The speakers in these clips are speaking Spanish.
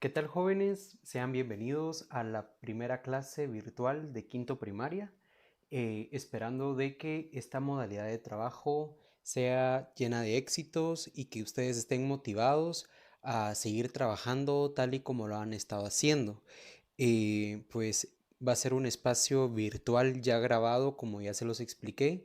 ¿Qué tal, jóvenes? Sean bienvenidos a la primera clase virtual de quinto primaria, esperando de que esta modalidad de trabajo sea llena de éxitos y que ustedes estén motivados a seguir trabajando tal y como lo han estado haciendo. Pues va a ser un espacio virtual ya grabado, como ya se los expliqué,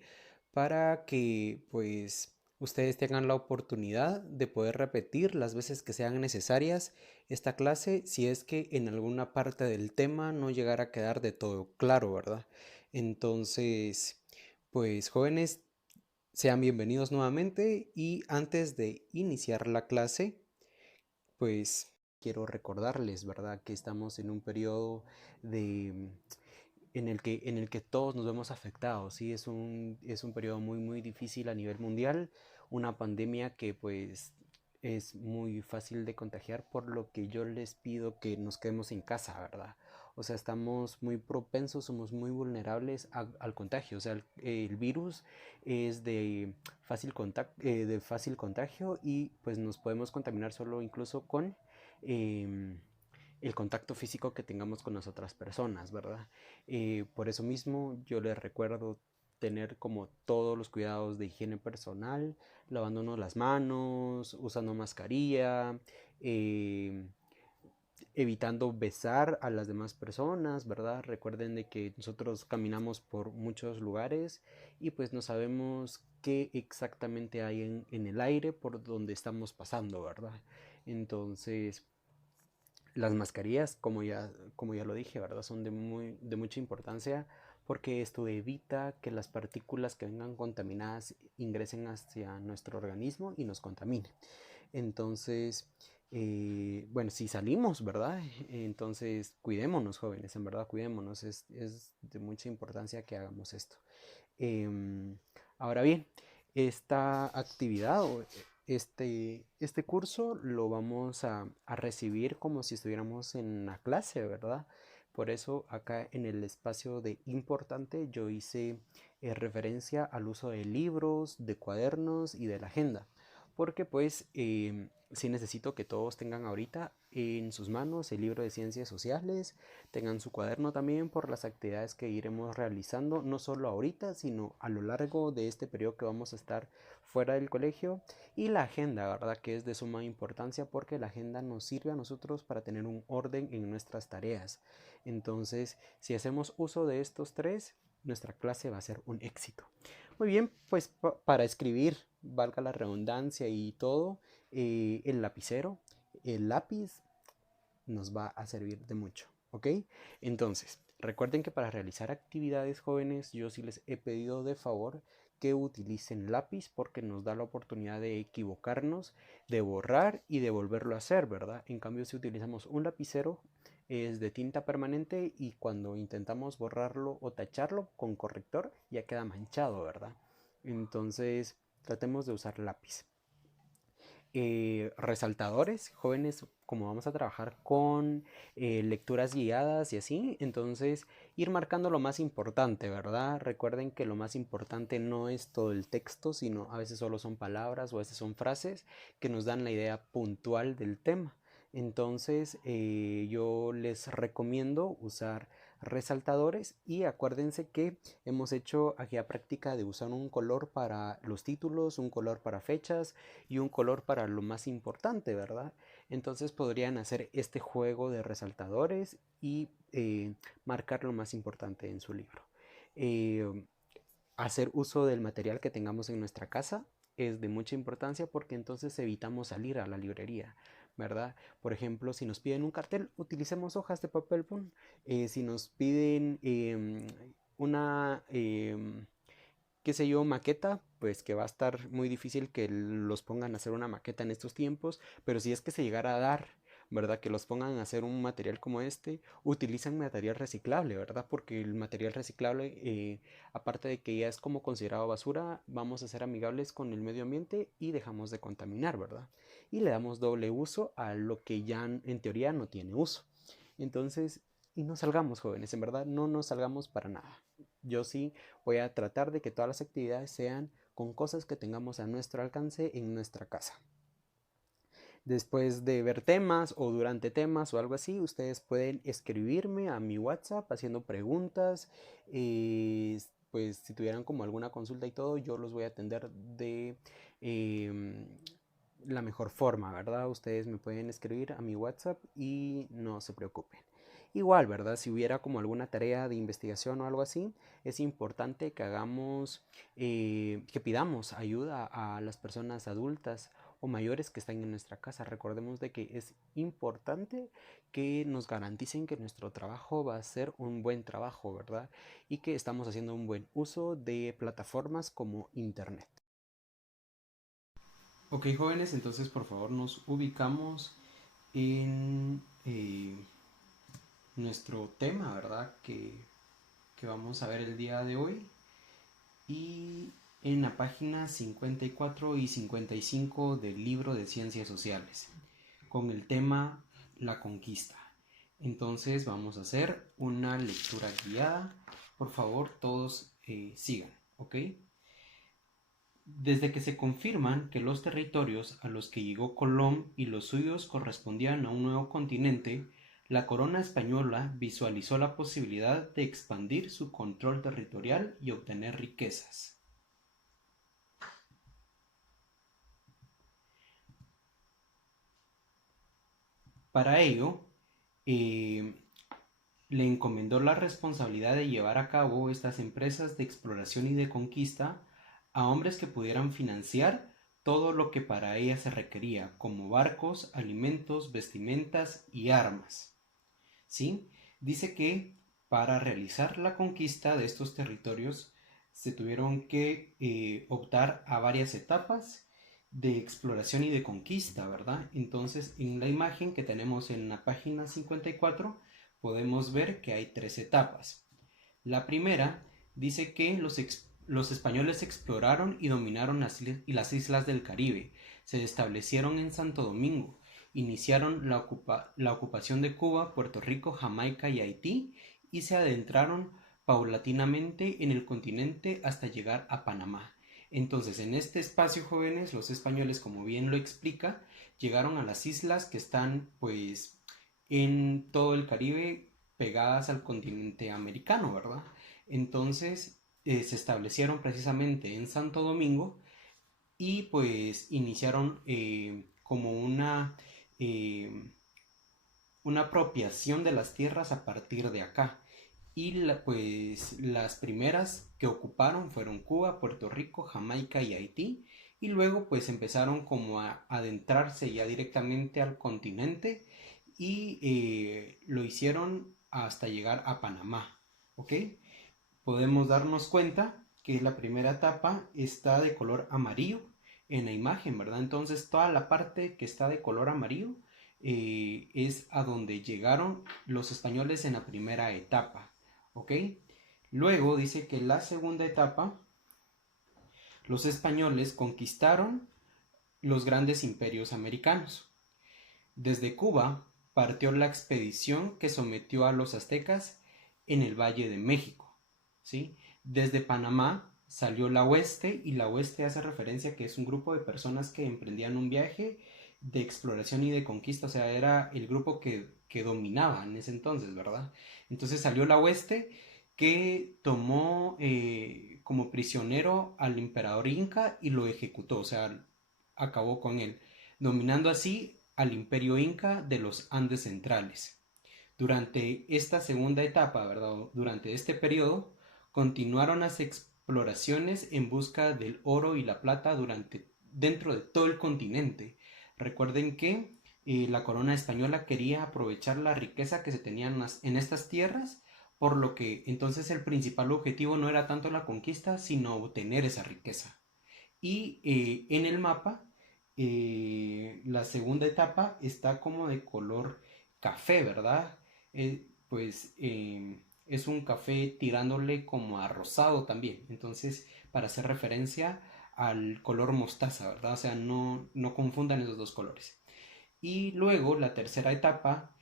para que pues ustedes tengan la oportunidad de poder repetir las veces que sean necesarias esta clase si es que en alguna parte del tema no llegara a quedar de todo claro, ¿verdad? Entonces, pues jóvenes, sean bienvenidos nuevamente y antes de iniciar la clase, pues quiero recordarles, ¿verdad? Que estamos en un periodo de en el que todos nos vemos afectados, ¿sí? Es un periodo muy difícil a nivel mundial, una pandemia que pues es muy fácil de contagiar, por lo que yo les pido que nos quedemos en casa, ¿verdad? O sea, estamos muy propensos, somos muy vulnerables al contagio. O sea, el virus es de fácil contagio y pues nos podemos contaminar solo incluso con em, el contacto físico que tengamos con las otras personas, ¿verdad? Por eso mismo yo les recuerdo tener como todos los cuidados de higiene personal, lavándonos las manos, usando mascarilla, eh, evitando besar a las demás personas, ¿verdad? Recuerden de que nosotros caminamos por muchos lugares y pues no sabemos qué exactamente hay en el aire por donde estamos pasando, ¿verdad? Entonces, las mascarillas, como ya lo dije, ¿verdad? Son de mucha importancia porque esto evita que las partículas que vengan contaminadas ingresen hacia nuestro organismo y nos contaminen. Entonces, bueno, si salimos, ¿verdad? Entonces, cuidémonos, jóvenes, en verdad, cuidémonos. Es de mucha importancia que hagamos esto. Em, Ahora bien, esta actividad o este curso lo vamos a recibir como si estuviéramos en una clase, ¿verdad? Por eso acá en el espacio de importante yo hice referencia al uso de libros, de cuadernos y de la agenda. Porque pues sí necesito que todos tengan ahorita en sus manos el libro de ciencias sociales, tengan su cuaderno también por las actividades que iremos realizando, no solo ahorita, sino a lo largo de este periodo que vamos a estar fuera del colegio. Y la agenda, ¿verdad? Que es de suma importancia porque la agenda nos sirve a nosotros para tener un orden en nuestras tareas. Entonces, si hacemos uso de estos tres, nuestra clase va a ser un éxito. Muy bien, pues para escribir, valga la redundancia y todo, el lapicero, el lápiz nos va a servir de mucho, ¿ok? Entonces, recuerden que para realizar actividades jóvenes, yo sí les he pedido de favor que utilicen lápiz porque nos da la oportunidad de equivocarnos, de borrar y de volverlo a hacer, ¿verdad? En cambio, si utilizamos un lapicero, es de tinta permanente y cuando intentamos borrarlo o tacharlo con corrector, ya queda manchado, ¿verdad? Entonces, tratemos de usar lápiz. Resaltadores, jóvenes, como vamos a trabajar con lecturas guiadas y así, entonces ir marcando lo más importante, ¿verdad? Recuerden que lo más importante no es todo el texto, sino a veces solo son palabras o a veces son frases que nos dan la idea puntual del tema. Entonces yo les recomiendo usar resaltadores y acuérdense que hemos hecho aquí a práctica de usar un color para los títulos, un color para fechas y un color para lo más importante, ¿verdad? Entonces podrían hacer este juego de resaltadores y marcar lo más importante en su libro. Eh, Hacer uso del material que tengamos en nuestra casa es de mucha importancia porque entonces evitamos salir a la librería, ¿verdad? Por ejemplo, si nos piden un cartel, utilicemos hojas de papel bond. Si nos piden una qué sé yo, maqueta, pues que va a estar muy difícil que los pongan a hacer una maqueta en estos tiempos, pero si es que se llegara a dar, ¿verdad? Que los pongan a hacer un material como este, utilizan material reciclable, ¿verdad? Porque el material reciclable, aparte de que ya es como considerado basura, vamos a ser amigables con el medio ambiente y dejamos de contaminar, ¿verdad? Y le damos doble uso a lo que ya en teoría no tiene uso. Entonces, y no salgamos jóvenes, en verdad no nos salgamos para nada. Yo sí voy a tratar de que todas las actividades sean con cosas que tengamos a nuestro alcance en nuestra casa. Después de ver temas o durante temas o algo así, ustedes pueden escribirme a mi WhatsApp haciendo preguntas. Pues si tuvieran como alguna consulta y todo, yo los voy a atender de em, la mejor forma, ¿verdad? Ustedes me pueden escribir a mi WhatsApp y no se preocupen. Igual, ¿verdad? Si hubiera como alguna tarea de investigación o algo así, es importante que hagamos, que pidamos ayuda a las personas adultas o mayores que están en nuestra casa. Recordemos de que es importante que nos garanticen que nuestro trabajo va a ser un buen trabajo, ¿verdad? Y que estamos haciendo un buen uso de plataformas como Internet. Ok, jóvenes, entonces por favor nos ubicamos en nuestro tema, ¿verdad? Que vamos a ver el día de hoy. Y en la página 54 y 55 del libro de Ciencias Sociales, con el tema La Conquista. Entonces vamos a hacer una lectura guiada. Por favor, todos sigan, ¿ok? Desde que se confirman que los territorios a los que llegó Colón y los suyos correspondían a un nuevo continente, la corona española visualizó la posibilidad de expandir su control territorial y obtener riquezas. Para ello, eh, le encomendó la responsabilidad de llevar a cabo estas empresas de exploración y de conquista a hombres que pudieran financiar todo lo que para ella se requería, como barcos, alimentos, vestimentas y armas. ¿Sí? Dice que para realizar la conquista de estos territorios se tuvieron que optar a varias etapas de exploración y de conquista, ¿verdad? Entonces, en la imagen que tenemos en la página 54, podemos ver que hay tres etapas. La primera dice que los españoles exploraron y dominaron las islas del Caribe, se establecieron en Santo Domingo, iniciaron la ocupación de Cuba, Puerto Rico, Jamaica y Haití y se adentraron paulatinamente en el continente hasta llegar a Panamá. Entonces, en este espacio, jóvenes, los españoles, como bien lo explica, llegaron a las islas que están, pues, en todo el Caribe pegadas al continente americano, ¿verdad? Entonces, se establecieron precisamente en Santo Domingo y pues iniciaron como eh, una apropiación de las tierras a partir de acá. Y pues las primeras que ocuparon fueron Cuba, Puerto Rico, Jamaica y Haití. Y luego pues empezaron como a adentrarse ya directamente al continente y lo hicieron hasta llegar a Panamá. ¿Ok? Podemos darnos cuenta que la primera etapa está de color amarillo en la imagen, ¿verdad? Entonces toda la parte que está de color amarillo es a donde llegaron los españoles en la primera etapa, ¿ok? Luego dice que la segunda etapa, los españoles conquistaron los grandes imperios americanos. Desde Cuba partió la expedición que sometió a los aztecas en el Valle de México, ¿sí? Desde Panamá salió la Oeste, y la Oeste hace referencia a que es un grupo de personas que emprendían un viaje de exploración y de conquista, o sea, era el grupo que dominaba en ese entonces, ¿verdad? Entonces salió la Oeste, que tomó como prisionero al emperador inca y lo ejecutó, o sea, acabó con él, dominando así al imperio inca de los Andes centrales. Durante esta segunda etapa, ¿verdad? Durante este periodo, continuaron las exploraciones en busca del oro y la plata dentro de todo el continente. Recuerden que la corona española quería aprovechar la riqueza que se tenía en estas tierras, por lo que entonces el principal objetivo no era tanto la conquista, sino obtener esa riqueza. Y en el mapa, la segunda etapa está como de color café, ¿verdad? Es un café tirándole como a rosado también. Entonces, para hacer referencia al color mostaza, ¿verdad? O sea, no confundan esos dos colores. Y luego la tercera etapa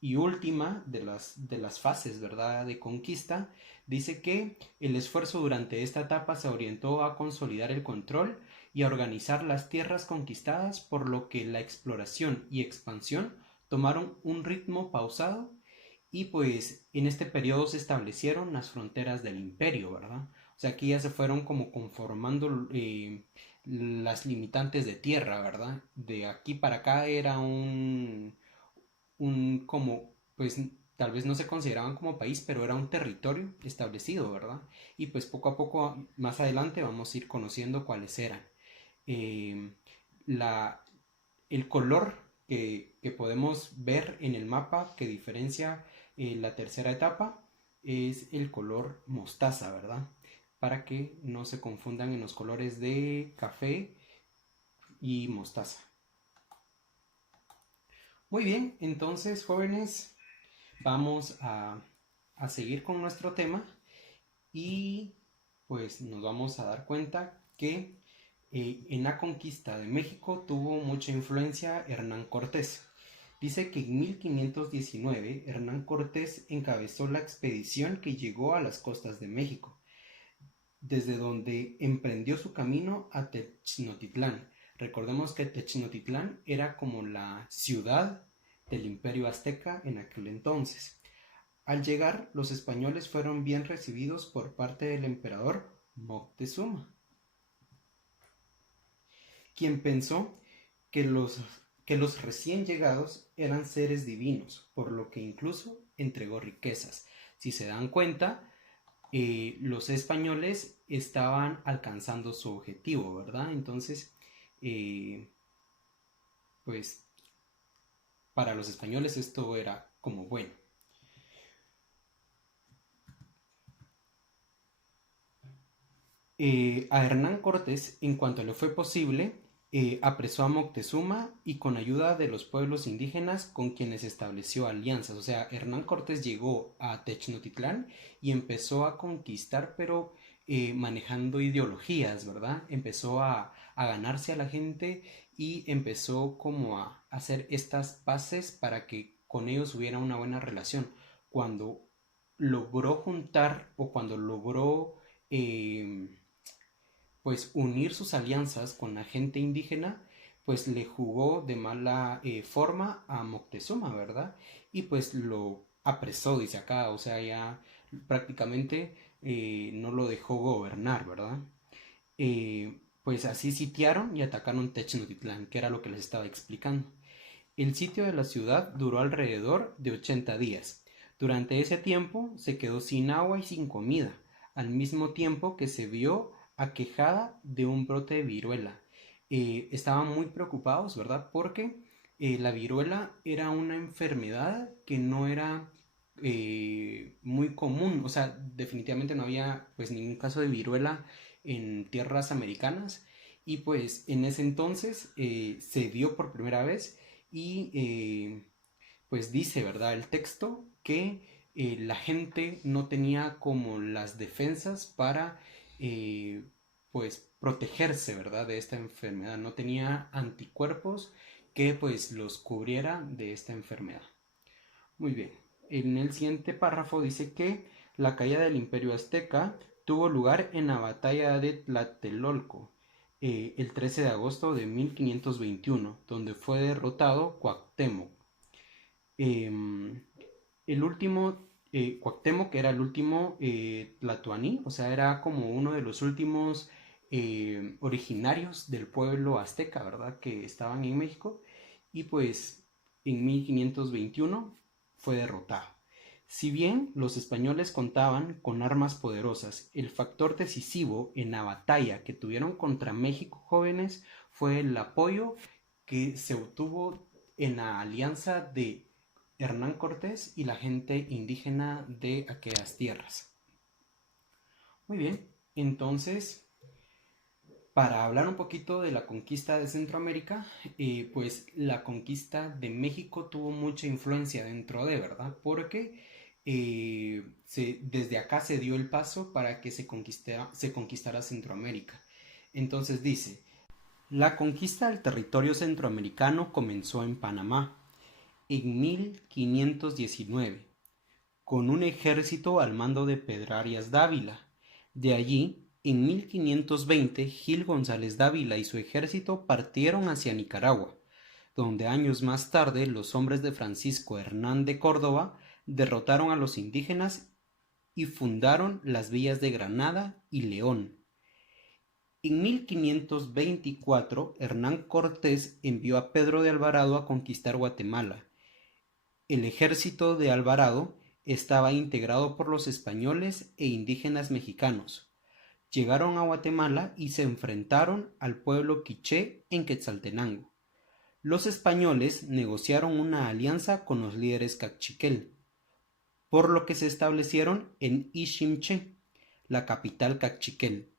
y última de las fases, ¿verdad?, de conquista, dice que el esfuerzo durante esta etapa se orientó a consolidar el control y a organizar las tierras conquistadas, por lo que la exploración y expansión tomaron un ritmo pausado y pues en este periodo se establecieron las fronteras del imperio, ¿verdad? O sea, aquí ya se fueron como conformando las limitantes de tierra, ¿verdad? De aquí para acá era un como, pues tal vez no se consideraban como país, pero era un territorio establecido, ¿verdad? Y pues poco a poco, más adelante, vamos a ir conociendo cuáles eran. Eh, la, el color que podemos ver en el mapa que diferencia la tercera etapa es el color mostaza, ¿verdad? Para que no se confundan en los colores de café y mostaza. Muy bien, entonces jóvenes, vamos a seguir con nuestro tema y pues nos vamos a dar cuenta que en la conquista de México tuvo mucha influencia Hernán Cortés. Dice que en 1519 Hernán Cortés encabezó la expedición que llegó a las costas de México, desde donde emprendió su camino a Tenochtitlán. Recordemos que Tenochtitlán era como la ciudad del imperio azteca en aquel entonces. Al llegar, los españoles fueron bien recibidos por parte del emperador Moctezuma, quien pensó que que los recién llegados eran seres divinos, por lo que incluso entregó riquezas. Si se dan cuenta, los españoles estaban alcanzando su objetivo, ¿verdad? Entonces, eh, pues para los españoles esto era como bueno. A Hernán Cortés, en cuanto le fue posible, apresó a Moctezuma y con ayuda de los pueblos indígenas con quienes estableció alianzas. O sea, Hernán Cortés llegó a Tenochtitlán y empezó a conquistar, pero manejando ideologías, ¿verdad? Empezó a ganarse a la gente y empezó como a hacer estas paces para que con ellos hubiera una buena relación. Cuando logró juntar o cuando logró eh, pues unir sus alianzas con la gente indígena, pues le jugó de mala forma a Moctezuma, ¿verdad? Y pues lo apresó, dice acá, o sea, ya prácticamente no lo dejó gobernar, ¿verdad? Pues así sitiaron y atacaron Tenochtitlán, que era lo que les estaba explicando. El sitio de la ciudad duró alrededor de 80 días. Durante ese tiempo se quedó sin agua y sin comida, al mismo tiempo que se vio aquejada de un brote de viruela. Estaban muy preocupados, ¿verdad? Porque la viruela era una enfermedad que no era muy común, o sea, definitivamente no había pues ningún caso de viruela en tierras americanas y pues en ese entonces se dio por primera vez y pues dice, ¿verdad? El texto que la gente no tenía como las defensas para pues protegerse, ¿verdad? De esta enfermedad. No tenía anticuerpos que pues los cubriera de esta enfermedad. Muy bien. En el siguiente párrafo dice que la caída del imperio azteca tuvo lugar en la batalla de Tlatelolco el 13 de agosto de 1521, donde fue derrotado Cuauhtémoc. Em, el último, Cuauhtémoc era el último tlatoaní, o sea, era como uno de los últimos originarios del pueblo azteca, ¿verdad? Que estaban en México y pues en 1521 fue derrotado. Si bien los españoles contaban con armas poderosas, el factor decisivo en la batalla que tuvieron contra México jóvenes fue el apoyo que se obtuvo en la alianza de Hernán Cortés y la gente indígena de aquellas tierras. Muy bien, entonces, para hablar un poquito de la conquista de Centroamérica, pues la conquista de México tuvo mucha influencia dentro de, ¿verdad? Porque desde acá se dio el paso para que se conquistara Centroamérica. Entonces dice, la conquista del territorio centroamericano comenzó en Panamá en 1519 con un ejército al mando de Pedro Arias Dávila. De allí En 1520, Gil González Dávila y su ejército partieron hacia Nicaragua, donde años más tarde los hombres de Francisco Hernán de Córdoba derrotaron a los indígenas y fundaron las villas de Granada y León. En 1524, Hernán Cortés envió a Pedro de Alvarado a conquistar Guatemala. El ejército de Alvarado estaba integrado por los españoles e indígenas mexicanos. Llegaron a Guatemala y se enfrentaron al pueblo quiché en Quetzaltenango. Los españoles negociaron una alianza con los líderes caciquel, por lo que se establecieron en Iximché, la capital caciquel.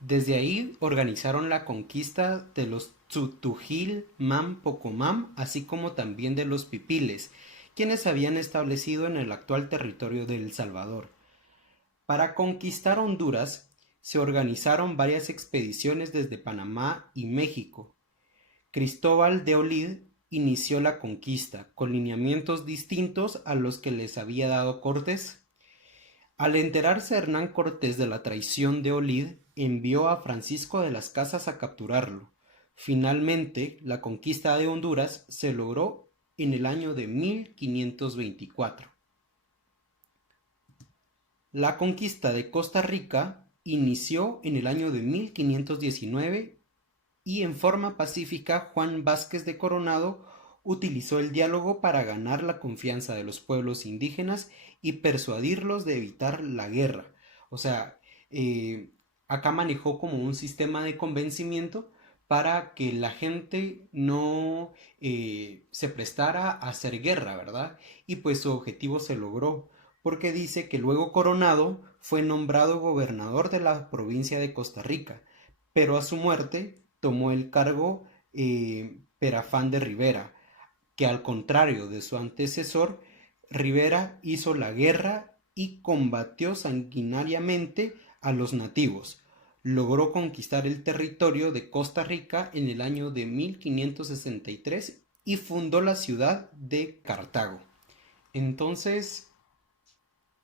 Desde ahí organizaron la conquista de los Tzutujil, Mam, Pocomam, así como también de los Pipiles, quienes se habían establecido en el actual territorio de El Salvador. Para conquistar Honduras, se organizaron varias expediciones desde Panamá y México. Cristóbal de Olid inició la conquista, con lineamientos distintos a los que les había dado Cortés. Al enterarse Hernán Cortés de la traición de Olid, envió a Francisco de las Casas a capturarlo. Finalmente, la conquista de Honduras se logró en el año de 1524. La conquista de Costa Rica inició en el año de 1519 y en forma pacífica Juan Vázquez de Coronado utilizó el diálogo para ganar la confianza de los pueblos indígenas y persuadirlos de evitar la guerra. O sea, acá manejó como un sistema de convencimiento para que la gente no se prestara a hacer guerra, ¿verdad? Y pues su objetivo se logró, porque dice que luego Coronado fue nombrado gobernador de la provincia de Costa Rica, pero a su muerte tomó el cargo Perafán de Rivera, que al contrario de su antecesor, Rivera hizo la guerra y combatió sanguinariamente a los nativos. Logró conquistar el territorio de Costa Rica en el año de 1563 y fundó la ciudad de Cartago. Entonces,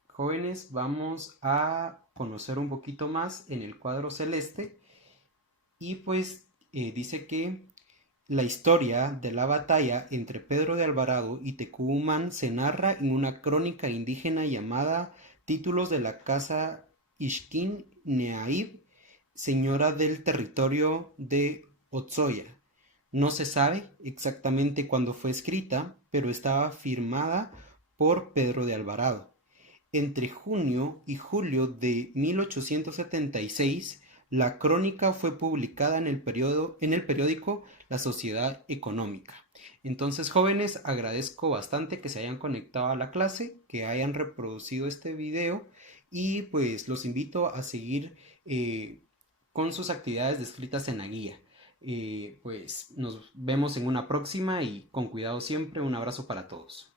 jóvenes, vamos a conocer un poquito más en el cuadro celeste y pues dice que la historia de la batalla entre Pedro de Alvarado y Tecumán se narra en una crónica indígena llamada Títulos de la Casa Ixquín Neaib, señora del territorio de Otzoya. No se sabe exactamente cuándo fue escrita, pero estaba firmada por Pedro de Alvarado. Entre junio y julio de 1876, la crónica fue publicada en el periódico La Sociedad Económica. Entonces, jóvenes, agradezco bastante que se hayan conectado a la clase, que hayan reproducido este video y pues los invito a seguir con sus actividades descritas en la guía. Pues nos vemos en una próxima y con cuidado siempre. Un abrazo para todos.